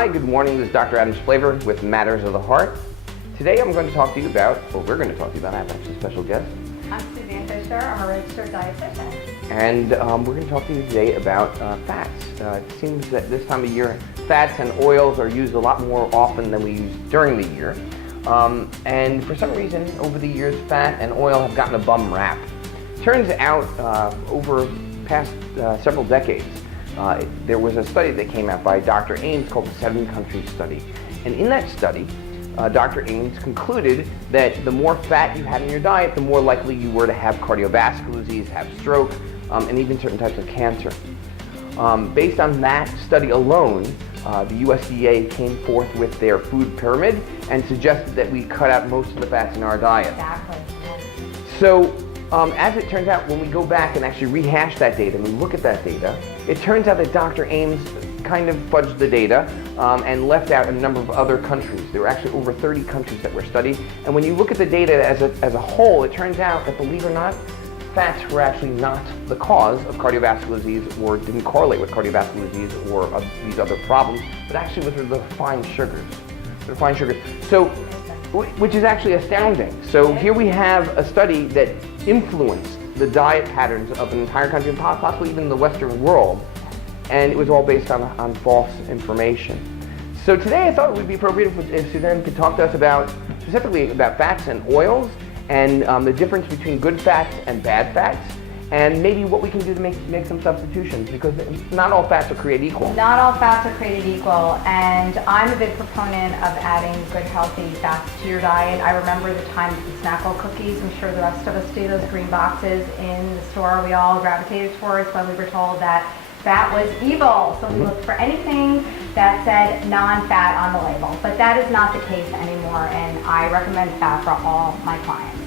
Hi, good morning. This is Dr. Adam Splaver with Matters of the Heart. Today I'm going to talk to you about, we're going to talk to you about, I have actually a special guest. I'm Suzanne Fisher, I'm a registered dietitian. And we're going to talk to you today about fats. It seems that this time of year, fats and oils are used a lot more often than we use during the year. And for some reason, over the years, fat and oil have gotten a bum rap. Turns out, over past several decades, there was a study that came out by Dr. Ames called the 7-Country Study. And in that study, Dr. Ames concluded that the more fat you had in your diet, the more likely you were to have cardiovascular disease, have stroke, and even certain types of cancer. Based on that study alone, the USDA came forth with their food pyramid and suggested that we cut out most of the fats in our diet. Exactly. So, as it turns out, when we go back and actually rehash that data and we look at that data, it turns out that Dr. Ames kind of fudged the data and left out a number of other countries. There were actually over 30 countries that were studied. And when you look at the data as a whole, it turns out that, believe it or not, fats were actually not the cause of cardiovascular disease or didn't correlate with cardiovascular disease or these other problems, but actually with the refined sugars. The refined sugars. So, which is actually astounding. So here we have a study that influenced the diet patterns of an entire country and possibly even the Western world, and it was all based on false information. So today I thought it would be appropriate if Suzanne could talk to us about, specifically about fats and oils, and the difference between good fats and bad fats, and maybe what we can do to make some substitutions, because not all fats are created equal. Not all fats are created equal, and I'm a big proponent of adding good, healthy fats to your diet. I remember the time of the Snackle cookies. I'm sure the rest of us do. Those green boxes in the store we all gravitated towards when we were told that fat was evil. So we looked for anything that said non-fat on the label, but that is not the case anymore, and I recommend fat for all my clients.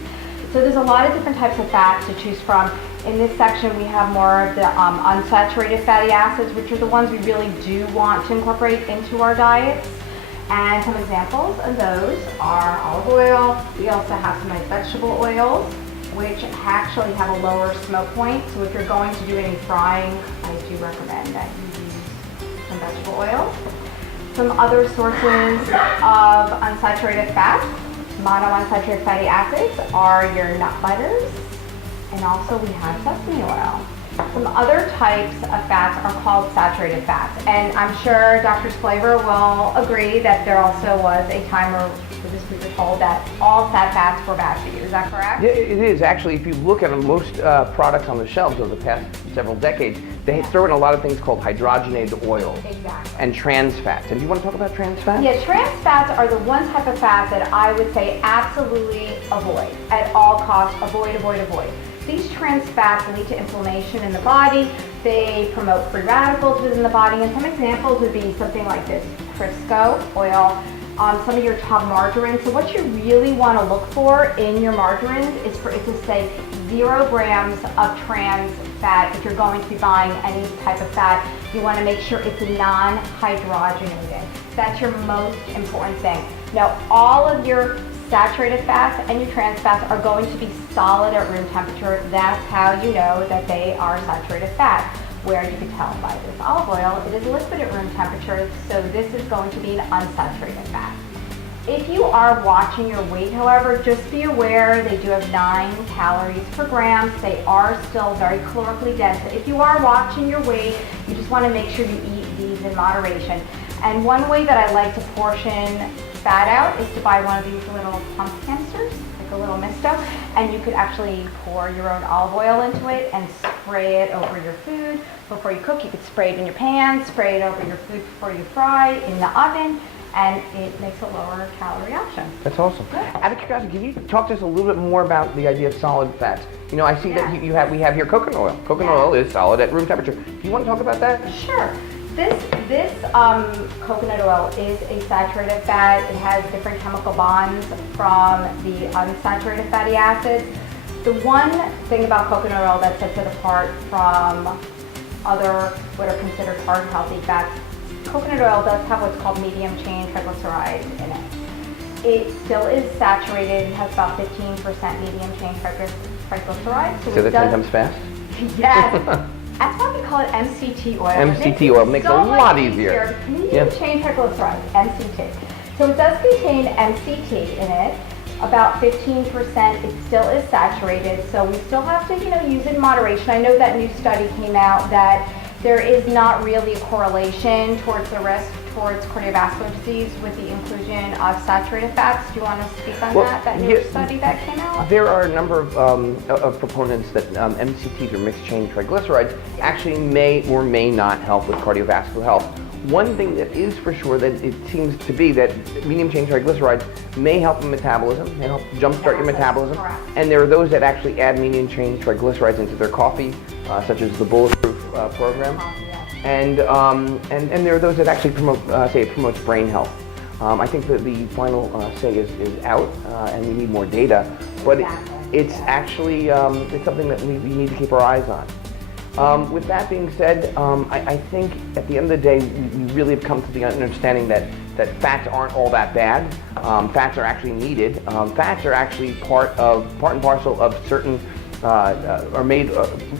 So there's a lot of different types of fats to choose from. In this section, we have more of the unsaturated fatty acids, which are the ones we really do want to incorporate into our diets. And some examples of those are olive oil. We also have some nice vegetable oils, which actually have a lower smoke point. So if you're going to do any frying, I do recommend that you use some vegetable oils. Some other sources of unsaturated fat, monounsaturated fatty acids, are your nut butters. And also we have sesame oil. Some other types of fats are called saturated fats. And I'm sure Dr. Splaver will agree that there also was a time where we were told that all fats were bad for you. Is that correct? Yeah, it is. Actually, if you look at most products on the shelves over the past several decades, they throw in a lot of things called hydrogenated oils. Exactly. And trans fats. And do you want to talk about trans fats? Yeah, trans fats are the one type of fat that I would say absolutely avoid. At all costs, avoid, avoid, avoid. These trans fats lead to inflammation in the body. They promote free radicals within the body, and some examples would be something like this: Crisco oil, some of your top margarines. So what you really want to look for in your margarines is for it to say 0 grams of trans fat. If you're going to be buying any type of fat, you want to make sure it's non-hydrogenated. That's your most important thing. Now, all of your saturated fats and your trans fats are going to be solid at room temperature. That's how you know that they are saturated fat. Where you can tell by this olive oil, it is liquid at room temperature, so this is going to be an unsaturated fat. If you are watching your weight, however, just be aware they do have 9 calories per gram. They are still very calorically dense. If you are watching your weight, you just want to make sure you eat these in moderation. And one way that I like to portion fat out is to buy one of these little pump canisters, like a little misto, and you could actually pour your own olive oil into it and spray it over your food before you cook. You could spray it in your pan, spray it over your food before you fry in the oven, and it makes a lower calorie option. That's awesome. Yeah. Out of curiosity, can you talk to us a little bit more about the idea of solid fats? You know, I see that we have here coconut oil. Coconut oil is solid at room temperature. Do you want to talk about that? Sure. This coconut oil is a saturated fat. It has different chemical bonds from the unsaturated fatty acids. The one thing about coconut oil that sets it apart from other what are considered hard healthy fats, coconut oil does have what's called medium chain triglycerides in it. It still is saturated. It has about 15% medium chain triglycerides. So that 10 times fast? Yes. That's why we call it MCT oil. MCT oil makes it a lot easier. Medium chain triglycerides, MCT. So it does contain MCT in it. About 15%, it still is saturated, so we still have to, use it in moderation. I know that new study came out that there is not really a correlation towards the risk towards cardiovascular disease with the inclusion of saturated fats. Do you want to speak on that new study that came out? There are a number of proponents that MCTs, or mixed chain triglycerides, actually may or may not help with cardiovascular health. One thing that is for sure that it seems to be that medium chain triglycerides may help in metabolism, may help jumpstart your metabolism. Correct. And there are those that actually add medium chain triglycerides into their coffee, such as the Bulletproof program. And there are those that actually promote, say it promotes brain health. I think that the final say is out, and we need more data. But it's actually it's something that we need to keep our eyes on. With that being said, I think at the end of the day, we really have come to the understanding that fats aren't all that bad. Fats are actually needed. Fats are actually part and parcel of certain, are made,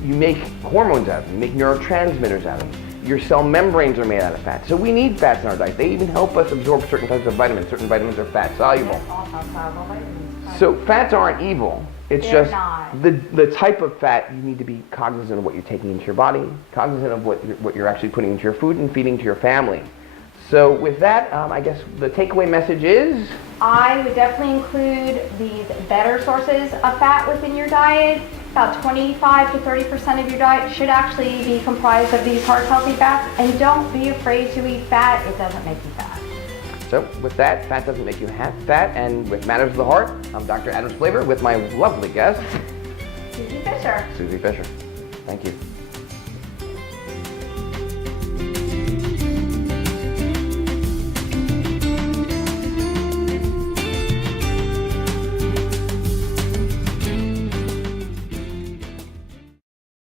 you make hormones out of them, you make neurotransmitters out of them. Your cell membranes are made out of fat. So we need fats in our diet. They even help us absorb certain types of vitamins. Certain vitamins are fat soluble. So fats aren't evil. It's They're just not. the type of fat. You need to be cognizant of what you're taking into your body, cognizant of what you're actually putting into your food and feeding to your family. So with that, I guess the takeaway message is? I would definitely include these better sources of fat within your diet. About 25 to 30% of your diet should actually be comprised of these heart-healthy fats. And don't be afraid to eat fat. It doesn't make you fat. So with that, fat doesn't make you fat. And with Matters of the Heart, I'm Dr. Adam Splaver with my lovely guest, Susie Fisher. Susie Fisher. Thank you.